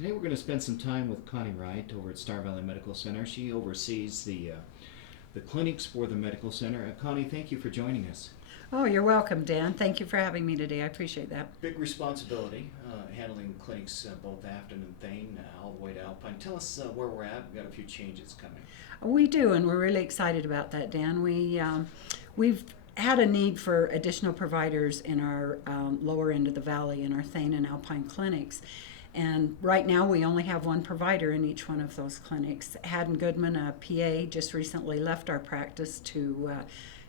Today we're going to spend some time with Connie Wright over at Star Valley Medical Center. She oversees the clinics for the medical center. Connie, thank you for joining us. Oh, you're welcome, Dan. Thank you for having me today. I appreciate that. Big responsibility, handling clinics both Afton and Thane, all the way to Alpine. Tell us where we're at. We've got a few changes coming. We do, and we're really excited about that, Dan. We've had a need for additional providers in our lower end of the valley in our Thane and Alpine clinics. And right now we only have one provider in each one of those clinics. Haddon Goodman, a PA, just recently left our practice to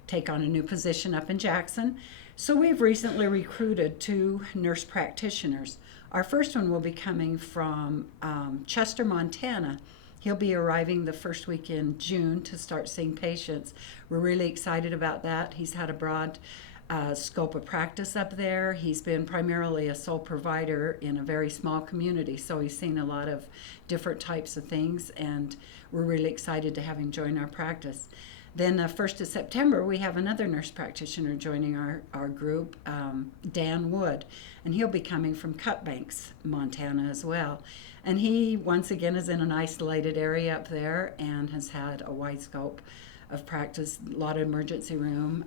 take on a new position up in Jackson. So we've recently recruited 2 nurse practitioners. Our first one will be coming from Chester, Montana. He'll be arriving the first week in June to start seeing patients. We're really excited about that. He's had a broad scope of practice up there. He's been primarily a sole provider in a very small community, so he's seen a lot of different types of things, and we're really excited to have him join our practice. Then 1st of September, we have another nurse practitioner joining our group, Dan Wood, and he'll be coming from Cutbanks, Montana as well. And he, once again, is in an isolated area up there and has had a wide scope of practice, a lot of emergency room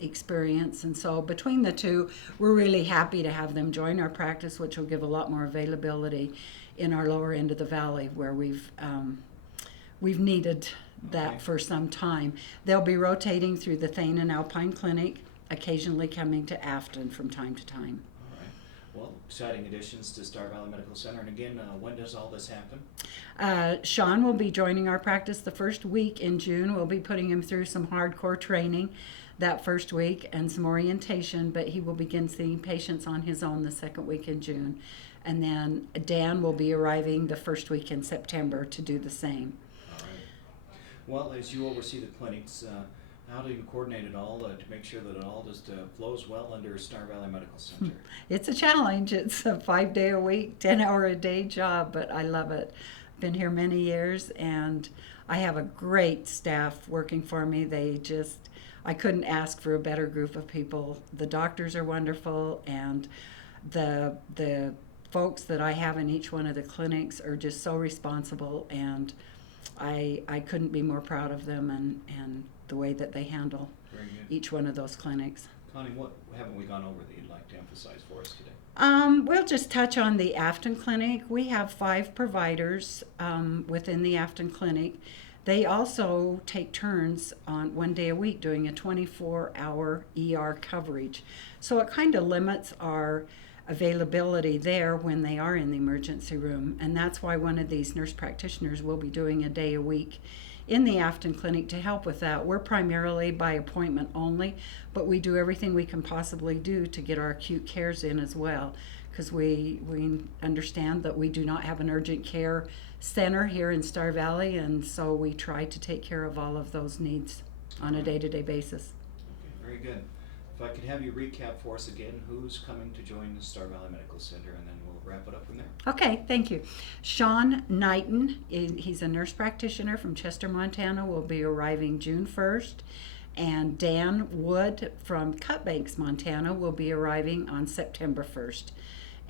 experience. And so between the 2, we're really happy to have them join our practice, which will give a lot more availability in our lower end of the valley where we've needed that for some time. They'll be rotating through the Thane and Alpine Clinic, occasionally coming to Afton from time to time. All right. Well, exciting additions to Star Valley Medical Center. And again, when does all this happen? Sean will be joining our practice the first week in June. We'll be putting him through some hardcore training that first week and some orientation, but he will begin seeing patients on his own the second week in June. And then Dan will be arriving the first week in September to do the same. All right. Well, as you oversee the clinics, how do you coordinate it all to make sure that it all just flows well under Star Valley Medical Center? It's a challenge. It's a 5-day-a-week, 10-hour-a-day job, but I love it. Been here many years, and I have a great staff working for me. I couldn't ask for a better group of people. The doctors are wonderful, and the folks that I have in each one of the clinics are just so responsible, and I couldn't be more proud of them and the way that they handle each one of those clinics. Connie, what haven't we gone over that you'd like to emphasize for us today? We'll just touch on the Afton Clinic. We have 5 providers within the Afton Clinic. They also take turns on 1 day a week doing a 24-hour ER coverage. So it kind of limits our availability there when they are in the emergency room. And that's why one of these nurse practitioners will be doing a day a week in the Afton Clinic to help with that. We're primarily by appointment only, but we do everything we can possibly do to get our acute cares in as well, because we understand that we do not have an urgent care center here in Star Valley, and so we try to take care of all of those needs on a day-to-day basis. Okay, very good. If I could have you recap for us again who's coming to join the Star Valley Medical Center, and then we'll wrap it up from there. Okay, thank you. Sean Knighton, he's a nurse practitioner from Chester, Montana, will be arriving June 1st. And Dan Wood from Cutbanks, Montana, will be arriving on September 1st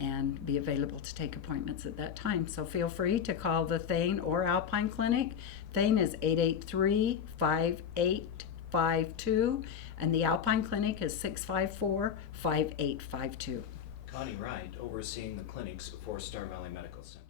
and be available to take appointments at that time. So feel free to call the Thane or Alpine Clinic. Thane is 883-5852, and the Alpine Clinic is 654-5852. Connie Wright, overseeing the clinics for Star Valley Medical Center.